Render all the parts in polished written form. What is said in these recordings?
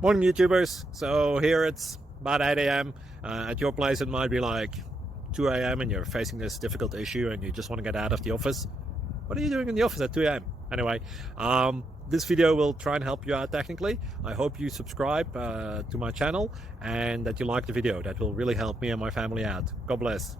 Morning, YouTubers. So here it's about 8 a.m. At your place, it might be like 2 a.m. and you're facing this difficult issue and you just want to get out of the office. What are you doing in the office at 2 a.m.? Anyway, this video will try and help you out technically. I hope you subscribe to my channel and that you like the video. That will really help me and my family out. God bless.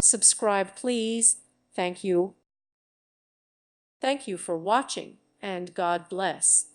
Subscribe, please. Thank you. Thank you for watching, and God bless.